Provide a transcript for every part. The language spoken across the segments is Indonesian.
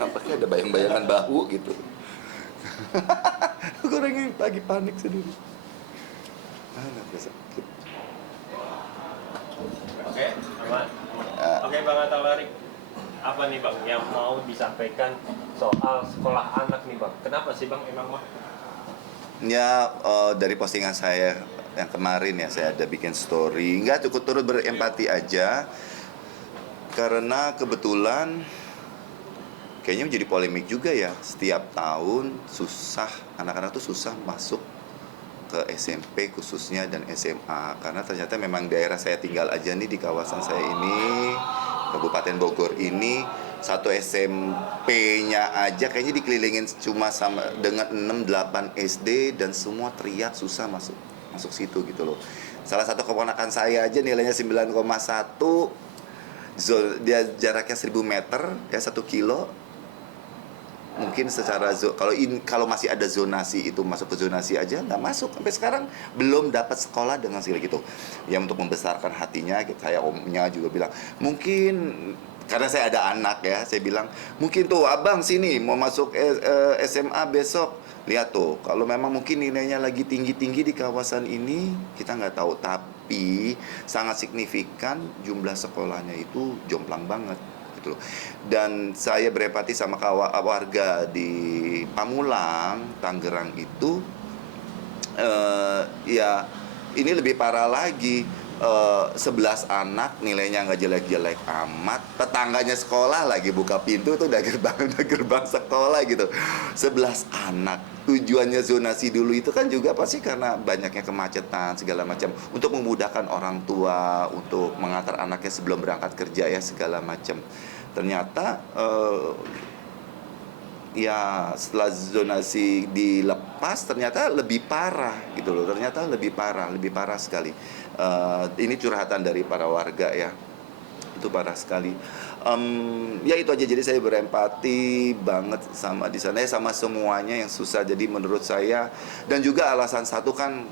Nampaknya ada bayang-bayangan bahu gitu. Aku orangnya lagi panik sendiri. Nggak sakit. Oke, aman. Ah, Oke, Bang Atalarik. Apa nih Bang yang mau disampaikan soal sekolah anak nih Bang? Kenapa sih Bang emang Bang? Ya, dari postingan saya yang kemarin ya, saya ada bikin story. Nggak, cukup turut berempati aja. Karena kebetulan kayaknya menjadi polemik juga ya. Setiap tahun susah, anak-anak tuh susah masuk ke SMP khususnya dan SMA. Karena ternyata memang daerah saya tinggal aja nih, di kawasan saya ini, Kabupaten Bogor ini, satu SMP-nya aja kayaknya dikelilingin cuma sama dengan 6-8 SD, dan semua teriak susah masuk masuk situ gitu loh. Salah satu keponakan saya aja nilainya 9,1, dia jaraknya 1000 meter ya, 1 kilo. Mungkin secara kalau masih ada zonasi, itu masuk ke zonasi aja nggak masuk sampai sekarang, belum dapat sekolah dengan segala gitu ya. Untuk membesarkan hatinya gitu, saya omnya juga bilang mungkin, karena saya ada anak ya, saya bilang mungkin tuh abang sini mau masuk SMA besok, lihat tuh kalau memang mungkin nilainya lagi tinggi-tinggi di kawasan ini, kita nggak tahu, tapi sangat signifikan jumlah sekolahnya itu jomplang banget gitu loh. Dan saya berempati sama warga di Pamulang, Tangerang itu, ya ini lebih parah lagi. 11 anak nilainya nggak jelek-jelek amat, tetangganya sekolah lagi buka pintu tuh udah gerbang udah gerbang sekolah gitu. 11 anak, tujuannya zonasi dulu itu kan juga pasti karena banyaknya kemacetan segala macam, untuk memudahkan orang tua untuk mengantar anaknya sebelum berangkat kerja ya, segala macam. Ternyata ya setelah zonasi dilepas ternyata lebih parah gitu loh, ternyata lebih parah sekali. Ini curhatan dari para warga ya, itu parah sekali. Ya itu aja, jadi saya berempati banget sama di sana ya, sama semuanya yang susah. Jadi menurut saya, dan juga alasan satu kan,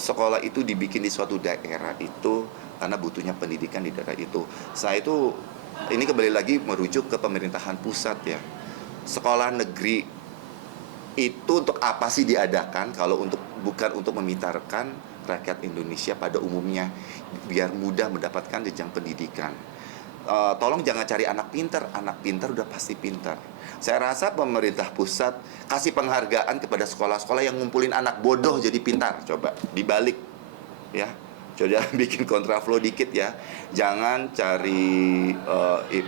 sekolah itu dibikin di suatu daerah itu karena butuhnya pendidikan di daerah itu. Saya itu, ini kembali lagi merujuk ke pemerintahan pusat ya. Sekolah negeri itu untuk apa sih diadakan kalau bukan untuk memintarkan rakyat Indonesia pada umumnya biar mudah mendapatkan jenjang pendidikan. Tolong jangan cari anak pintar udah pasti pintar. Saya rasa pemerintah pusat kasih penghargaan kepada sekolah-sekolah yang ngumpulin anak bodoh jadi pintar. Coba dibalik ya, coba bikin kontraflow dikit ya. Jangan cari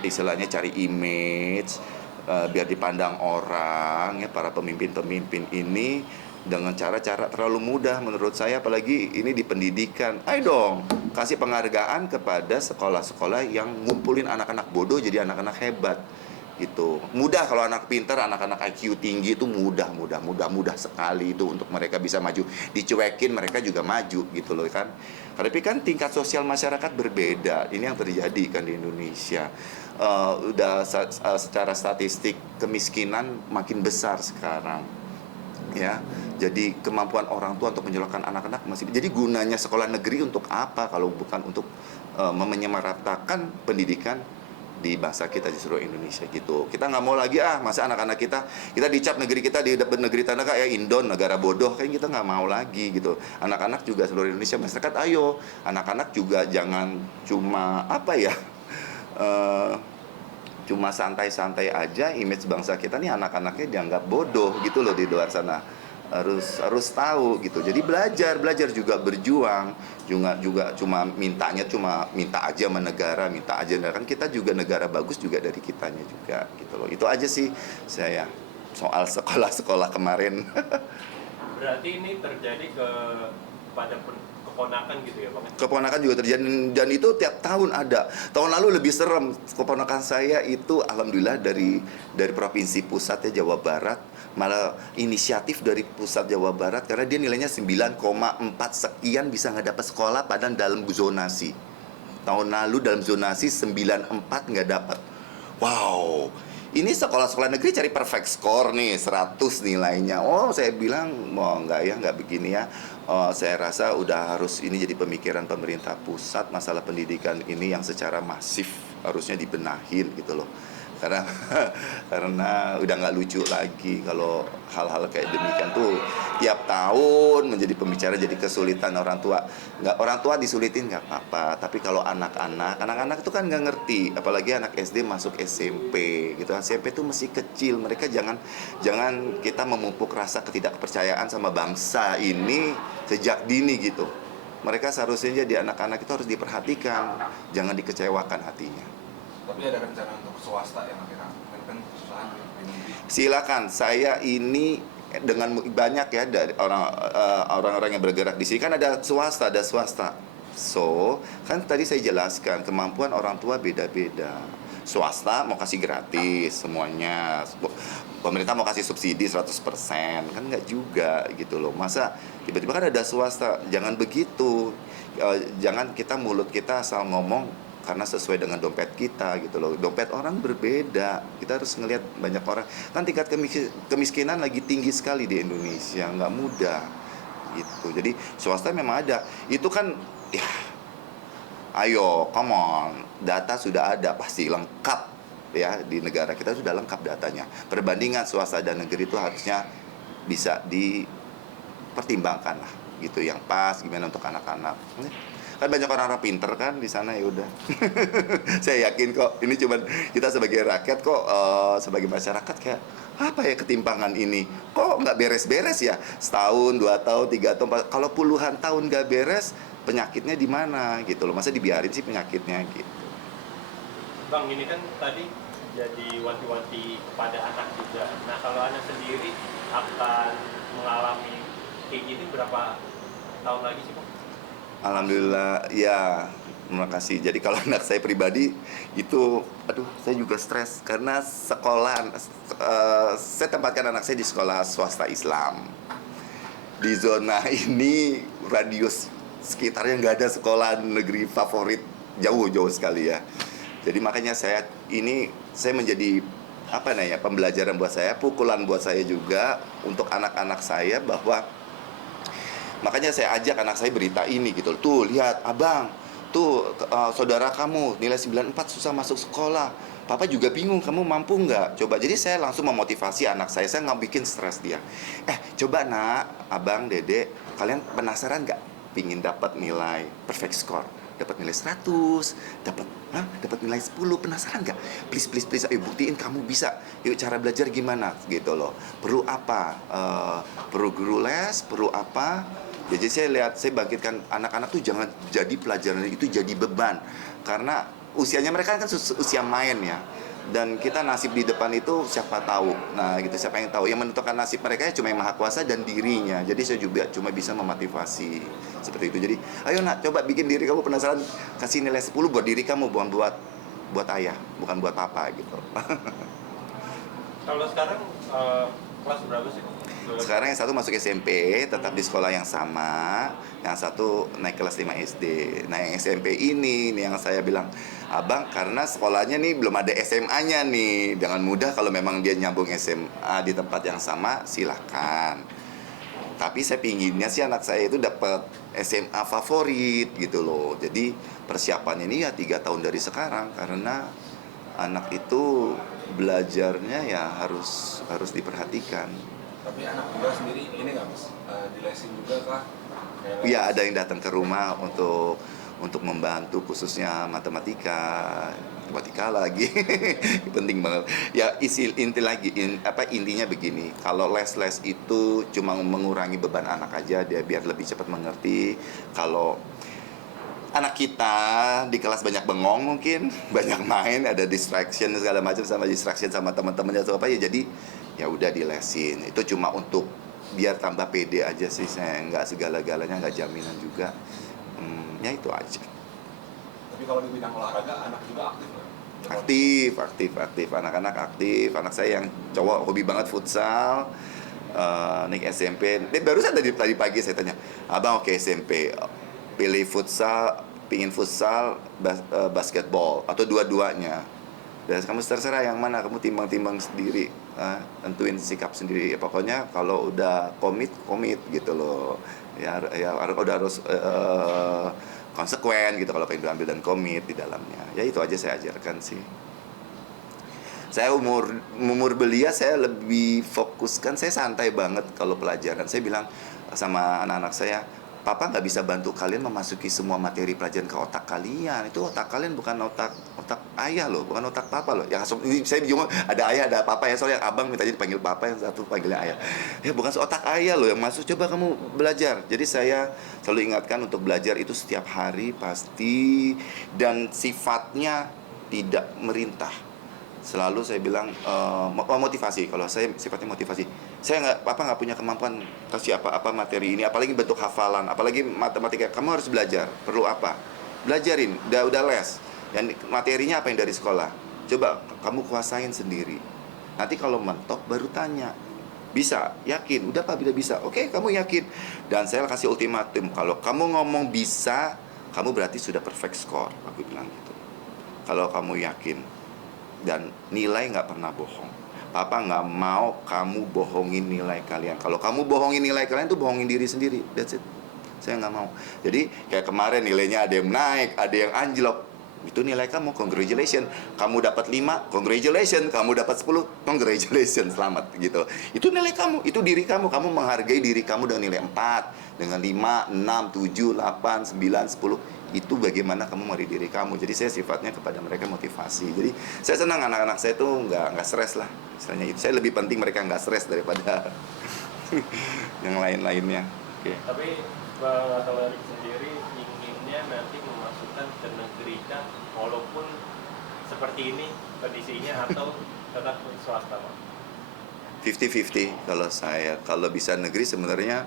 istilahnya cari image, biar dipandang orang ya, para pemimpin-pemimpin ini dengan cara-cara terlalu mudah menurut saya, apalagi ini di pendidikan. Ayo dong, kasih penghargaan kepada sekolah-sekolah yang ngumpulin anak-anak bodoh jadi anak-anak hebat gitu. Mudah kalau anak pintar, anak-anak IQ tinggi itu mudah sekali itu untuk mereka bisa maju. Dicuekin mereka juga maju gitu loh kan. Tapi kan tingkat sosial masyarakat berbeda. Ini yang terjadi kan di Indonesia. Secara statistik kemiskinan makin besar sekarang ya. Jadi kemampuan orang tua untuk menyekolahkan anak-anak masih, jadi gunanya sekolah negeri untuk apa kalau bukan untuk menyamaratakan pendidikan di bangsa kita di seluruh Indonesia gitu. Kita nggak mau lagi masa anak-anak kita dicap negeri kita di negeri tanah kayak Indon, negara bodoh, kayak kita nggak mau lagi gitu. Anak-anak juga seluruh Indonesia, masyarakat, ayo anak-anak juga jangan cuma eh, cuma santai-santai aja. Image bangsa kita nih, anak-anaknya dianggap bodoh gitu loh di luar sana. Harus tahu gitu. Jadi belajar juga berjuang. Juga cuma minta aja sama negara, minta aja, kan kita juga negara bagus juga dari kitanya juga gitu loh. Itu aja sih saya soal sekolah-sekolah kemarin. Berarti ini terjadi pada keponakan gitu ya Bang? Keponakan juga terjadi, dan itu tiap tahun ada. Tahun lalu lebih serem, keponakan saya itu alhamdulillah dari provinsi pusat ya, Jawa Barat, malah inisiatif dari pusat Jawa Barat, karena dia nilainya 9,4 sekian bisa nggak dapat sekolah padahal dalam zonasi. Tahun lalu dalam zonasi 94 nggak dapat. Wow, ini sekolah-sekolah negeri cari perfect score nih, 100 nilainya. Oh, saya bilang, mau nggak begini ya. Saya rasa udah harus ini jadi pemikiran pemerintah pusat, masalah pendidikan ini yang secara masif harusnya dibenahin gitu loh. karena karena udah nggak lucu lagi kalau hal-hal kayak demikian tuh tiap tahun menjadi pembicara, jadi kesulitan orang tua. Nggak, orang tua disulitin nggak apa-apa, tapi kalau anak-anak itu kan nggak ngerti, apalagi anak SD masuk SMP gitu. SMP tuh masih kecil, mereka jangan kita memupuk rasa ketidakpercayaan sama bangsa ini sejak dini gitu. Mereka seharusnya jadi anak-anak itu harus diperhatikan, jangan dikecewakan hatinya. Tapi ada rencana untuk swasta yang akhirnya kan kesusahan di negeri. Silakan, saya ini dengan banyak ya dari orang-orang yang bergerak di sini kan ada swasta. So, kan tadi saya jelaskan kemampuan orang tua beda-beda. Swasta mau kasih gratis semuanya. Pemerintah mau kasih subsidi 100%, kan nggak juga gitu loh. Masa tiba-tiba kan ada swasta, jangan begitu. Jangan kita mulut kita asal ngomong karena sesuai dengan dompet kita gitu loh. Dompet orang berbeda, kita harus ngelihat banyak orang. Kan tingkat kemiskinan lagi tinggi sekali di Indonesia, nggak mudah gitu. Jadi swasta memang ada, itu kan ya ayo come on, data sudah ada, pasti lengkap ya, di negara kita sudah lengkap datanya. Perbandingan swasta dan negeri itu harusnya bisa dipertimbangkan lah gitu, yang pas gimana untuk anak-anak. Kan banyak orang-orang pinter kan di sana, ya udah. Saya yakin kok ini cuman kita sebagai rakyat kok, sebagai masyarakat kayak apa ya ketimpangan ini, kok nggak beres-beres ya, setahun 2 tahun 3 tahun, kalau puluhan tahun nggak beres, penyakitnya di mana gitu loh, masa dibiarin sih penyakitnya gitu. Bang, ini kan tadi jadi wanti-wanti kepada anak juga. Nah, kalau anak sendiri akan mengalami kayak gini berapa tahun lagi sih, Bang? Alhamdulillah, ya, terima kasih. Jadi kalau anak saya pribadi itu, aduh, saya juga stres karena sekolah, saya tempatkan anak saya di sekolah swasta Islam. Di zona ini radius sekitarnya nggak ada sekolah negeri favorit, jauh-jauh sekali ya. Jadi makanya saya menjadi apa namanya, pembelajaran buat saya, pukulan buat saya juga untuk anak-anak saya, bahwa makanya saya ajak anak saya berita ini gitu. Tuh lihat abang, tuh saudara kamu nilai 94 susah masuk sekolah. Papa juga bingung, kamu mampu nggak? Coba, jadi saya langsung memotivasi anak saya nggak bikin stres dia. Coba nak, abang, dede, kalian penasaran nggak? Pingin dapat nilai perfect score, dapat nilai 100, dapat nilai 10, penasaran nggak? Please, ayo buktiin kamu bisa. Yuk, cara belajar gimana gitu loh. Perlu apa? Perlu guru les, perlu apa? Jadi saya bangkitkan anak-anak tuh jangan jadi pelajaran itu jadi beban, karena usianya mereka kan usia main ya. Dan kita nasib di depan itu siapa tahu. Nah gitu, siapa yang tahu. Yang menentukan nasib mereka cuma Yang Maha Kuasa dan dirinya. Jadi saya juga cuma bisa memotivasi seperti itu. Jadi ayo nak, coba bikin diri kamu penasaran, kasih nilai 10 buat diri kamu, bukan buat ayah, bukan buat papa gitu. Kalau sekarang kelas berapa sih, Bang? Sekarang yang satu masuk SMP, tetap di sekolah yang sama. Yang satu naik kelas 5 SD. Nah yang SMP ini yang saya bilang, abang, karena sekolahnya nih belum ada SMA-nya nih, dengan mudah kalau memang dia nyambung SMA di tempat yang sama, silahkan. Tapi saya pinginnya sih anak saya itu dapat SMA favorit gitu loh. Jadi persiapannya ini ya 3 tahun dari sekarang, karena anak itu belajarnya ya harus diperhatikan. Tapi anak juga sendiri ini nggak mas, dilesin juga kah? Iya, ada yang datang ke rumah untuk membantu, khususnya matematika lagi. Penting banget ya. Intinya begini, kalau les itu cuma mengurangi beban anak aja, dia biar lebih cepat mengerti. Kalau anak kita di kelas banyak bengong, mungkin banyak main, ada distraction segala macam, sama distraction sama teman-temannya atau apa ya, jadi ya udah dilesin. Itu cuma untuk biar tambah pede aja sih, saya nggak segala-galanya, nggak jaminan juga. Ya itu aja. Tapi kalau di bidang olahraga anak juga aktif lah. Aktif, anak-anak aktif. Anak saya yang cowok hobi banget futsal, naik SMP. Barusan tadi pagi saya tanya, abang oke SMP, pilih futsal, pingin futsal, basketball, atau dua-duanya. Dan kamu terserah yang mana, kamu timbang-timbang sendiri, tentuin sikap sendiri. Pokoknya kalau udah komit gitu loh. Ya udah harus konsekuen gitu kalau pengen diambil dan komit di dalamnya. Ya itu aja saya ajarkan sih. Saya umur belia saya lebih fokuskan, saya santai banget kalau pelajaran. Saya bilang sama anak-anak saya, Papa nggak bisa bantu kalian memasuki semua materi pelajaran ke otak kalian. Itu otak kalian bukan otak ayah loh, bukan otak papa loh. Yang saya bingung, ada ayah, ada papa ya. Soalnya abang minta dipanggil papa, yang satu panggilnya ayah. Ya bukan otak ayah loh yang masuk. Coba kamu belajar. Jadi saya selalu ingatkan untuk belajar itu setiap hari pasti, dan sifatnya tidak merintah. Selalu saya bilang motivasi. Kalau saya sifatnya motivasi. Saya nggak punya kemampuan kasih apa materi ini, apalagi bentuk hafalan, apalagi matematika. Kamu harus belajar. Perlu apa? Belajarin. Udah les. Yang materinya apa yang dari sekolah? Coba kamu kuasain sendiri. Nanti kalau mentok baru tanya. Bisa, yakin. Udah Pak, bisa. Oke, kamu yakin. Dan saya kasih ultimatum. Kalau kamu ngomong bisa, kamu berarti sudah perfect score. Aku bilang gitu. Kalau kamu yakin. Dan nilai nggak pernah bohong. Papa nggak mau kamu bohongin nilai kalian. Kalau kamu bohongin nilai kalian tuh bohongin diri sendiri. That's it. Saya nggak mau. Jadi kayak kemarin nilainya ada yang naik, ada yang anjlok. Itu nilai kamu, congratulations. Kamu dapat 5, congratulations. Kamu dapat 10, congratulations. Selamat gitu. Itu nilai kamu, itu diri kamu. Kamu menghargai diri kamu dengan nilai 4, dengan 5, 6, 7, 8, 9, 10. Itu bagaimana kamu menghargai diri kamu. Jadi saya sifatnya kepada mereka motivasi. Jadi saya senang anak-anak saya tuh nggak stres lah. Misalnya itu, saya lebih penting mereka nggak stres daripada yang lain-lainnya. Oke. Tapi Bang Atalarik sendiri inginnya nanti memasukkan ke negeri kah, walaupun seperti ini kondisinya, atau tetap swasta, Bang? 50-50 kalau saya. Kalau bisa negeri sebenarnya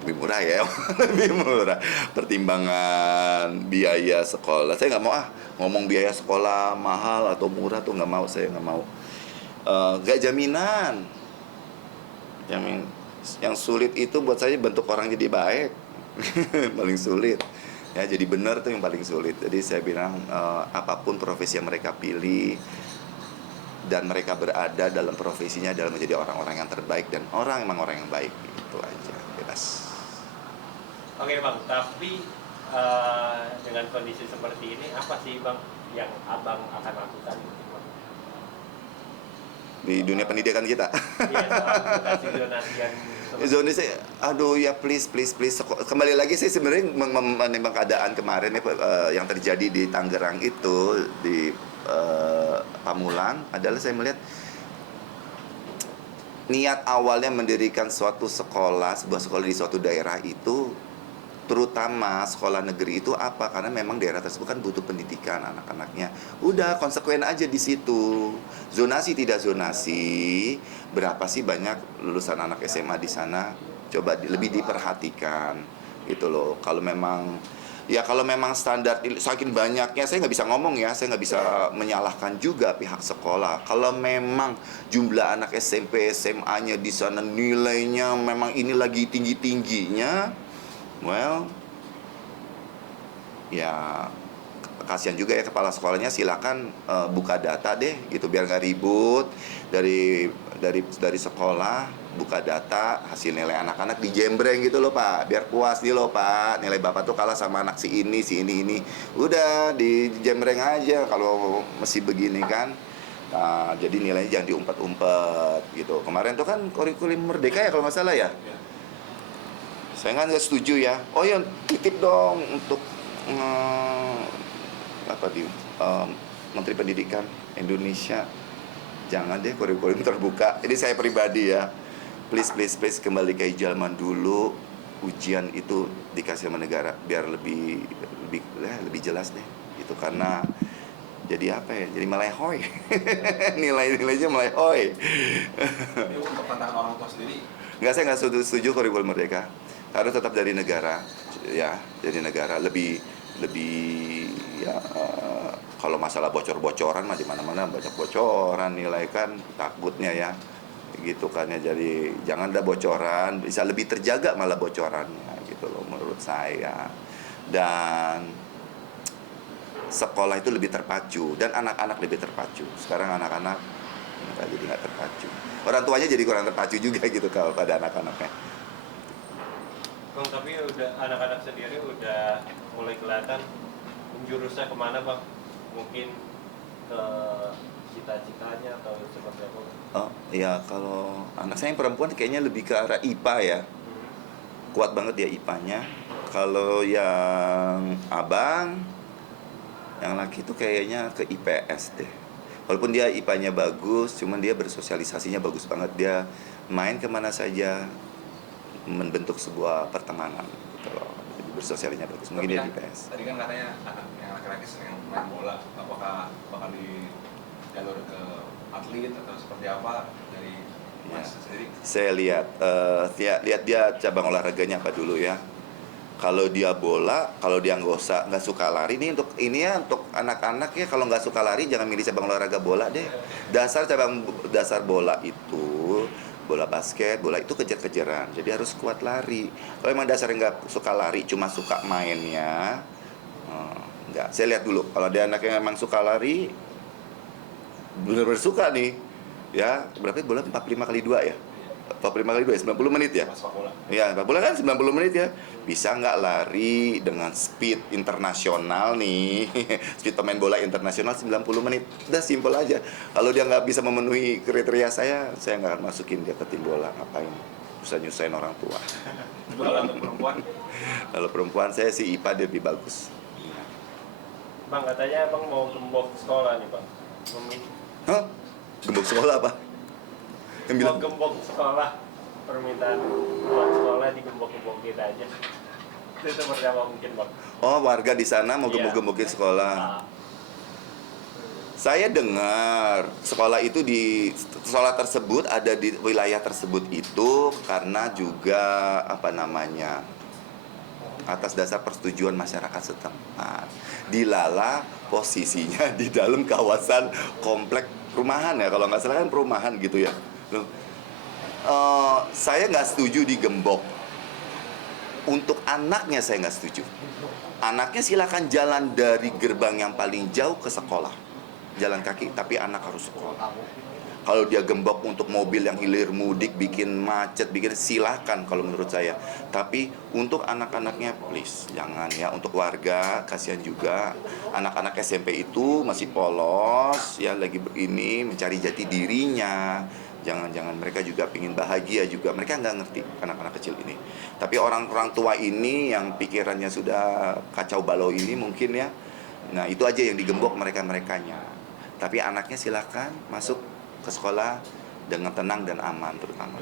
lebih murah ya. Lebih murah pertimbangan biaya sekolah. Saya nggak mau ngomong biaya sekolah mahal atau murah tuh nggak mau. Saya nggak mau. Nggak jaminan. Yang sulit itu buat saya bentuk orang jadi baik. Paling sulit ya, jadi benar tuh yang paling sulit. Jadi saya bilang apapun profesi yang mereka pilih dan mereka berada dalam profesinya dalam menjadi orang-orang yang terbaik, dan emang orang yang baik, itu aja, bebas. Oke Bang, tapi dengan kondisi seperti ini, apa sih Bang yang Abang akan lakukan? Di dunia pendidikan kita. Iya, soal kasih donasi yang Zoni saya, aduh ya please. Kembali lagi saya sebenarnya menimbang keadaan kemarin yang terjadi di Tangerang itu, di Pamulang, adalah saya melihat niat awalnya mendirikan suatu sekolah, sebuah sekolah di suatu daerah itu, terutama sekolah negeri itu apa? Karena memang daerah tersebut kan butuh pendidikan anak-anaknya. Udah konsekuen aja di situ. Zonasi tidak zonasi, berapa sih banyak lulusan anak SMA di sana? Coba lebih diperhatikan gitu loh. Kalau memang standar saking banyaknya, saya nggak bisa ngomong ya, saya nggak bisa menyalahkan juga pihak sekolah. Kalau memang jumlah anak SMP SMA-nya di sana nilainya memang ini lagi tinggi-tingginya, well, ya kasihan juga ya kepala sekolahnya. Silakan buka data deh gitu, biar nggak ribut. Dari sekolah buka data hasil nilai anak-anak dijembreng gitu loh Pak, biar puas nih loh Pak, nilai Bapak tuh kalah sama anak si ini udah dijembreng aja kalau masih begini kan. Nah, jadi nilainya jangan diumpet-umpet gitu. Kemarin tuh kan kurikulum merdeka ya kalau nggak salah ya. Saya nggak setuju ya. Oh ya, titip dong untuk Menteri Pendidikan Indonesia, jangan deh kurikulum terbuka. Ini saya pribadi ya, please kembali ke zaman dulu. Ujian itu dikasih sama negara biar lebih jelas deh gitu. Karena jadi apa ya, jadi melehoy. Nilai-nilainya melehoy. Ini untuk tantangan orang tua sendiri. Saya nggak setuju kurikulum merdeka. Harus tetap dari negara ya, jadi negara lebih ya. Kalau masalah bocor-bocoran mah di mana-mana banyak bocoran nilai kan, takutnya ya gitu kan ya. Jadi jangan ada bocoran, bisa lebih terjaga malah bocorannya gitu loh menurut saya. Dan sekolah itu lebih terpacu dan anak-anak lebih terpacu. Sekarang anak-anak jadi nggak terpacu, orang tuanya jadi kurang terpacu juga gitu kalau pada anak-anaknya. Bang, tapi udah anak-anak sendiri udah mulai kelihatan jurusnya kemana Bang? Mungkin ke cita-citanya atau seperti apa? Oh ya, kalau anak saya yang perempuan kayaknya lebih ke arah IPA ya, kuat banget dia IPA-nya. Kalau yang abang, yang laki itu kayaknya ke IPS deh. Walaupun dia IPA-nya bagus, cuman dia bersosialisasinya bagus banget. Dia main kemana saja, membentuk sebuah pertemanan gitu loh. Jadi bersosialisasinya bagus. Mungkin Tapi dia kan, di IPS. tadi kan katanya anak yang laki-laki sering main bola, apakah bakal di jalur ke atlet atau seperti apa dari Ya. Mas sendiri? Saya lihat dia cabang olahraganya apa dulu ya. Kalau dia bola, kalau dia nggak suka lari, ini untuk anak-anak ya, kalau nggak suka lari jangan milih cabang olahraga bola deh. Dasar bola itu, bola basket, bola itu kejar-kejaran, jadi harus kuat lari. Kalau emang dasarnya nggak suka lari, cuma suka mainnya, nggak. Saya lihat dulu, kalau dia anak yang emang suka lari, benar-benar suka nih, ya berarti bola 45 kali 2 ya? 45 kali 2 ya, 90 menit ya? Mas sepak bola. Ya, sepak bola kan 90 menit ya. Bisa nggak lari dengan speed internasional nih? Speed pemain bola internasional 90 menit. Udah simpel aja. Kalau dia nggak bisa memenuhi kriteria saya nggak akan masukin dia ke tim bola. Ngapain? Bisa nyusahin orang tua. Kalau untuk perempuan, Kalau perempuan saya sih IPA dia lebih bagus. Bang, katanya abang mau gembok sekolah nih bang. Hah? Gembok sekolah apa? Yang Mau bilang, gembok sekolah, permintaan buat sekolah digembok-gembok kita aja. Itu seperti apa mungkin bang? oh warga di sana mau Iya. gembok-gembokin sekolah. Saya dengar sekolah tersebut ada di wilayah tersebut itu karena juga atas dasar persetujuan masyarakat setempat. Dilala posisinya di dalam kawasan komplek perumahan ya, kalau nggak salah kan perumahan gitu ya. Loh, saya nggak setuju digembok. Untuk anaknya saya nggak setuju. Anaknya silakan jalan dari gerbang yang paling jauh ke sekolah, jalan kaki, tapi anak harus sekolah. Kalau dia gembok untuk mobil yang hilir mudik, bikin macet, silahkan kalau menurut saya. Tapi untuk anak-anaknya please, jangan ya. Untuk warga, kasihan juga. Anak-anak SMP itu masih polos, ya lagi begini, mencari jati dirinya. Jangan-jangan mereka juga pingin bahagia juga. Mereka nggak ngerti, anak-anak kecil ini. Tapi orang-orang tua ini yang pikirannya sudah kacau balau ini mungkin ya. Nah itu aja yang digembok mereka-merekanya. Tapi anaknya silakan masuk ke sekolah dengan tenang dan aman terutama.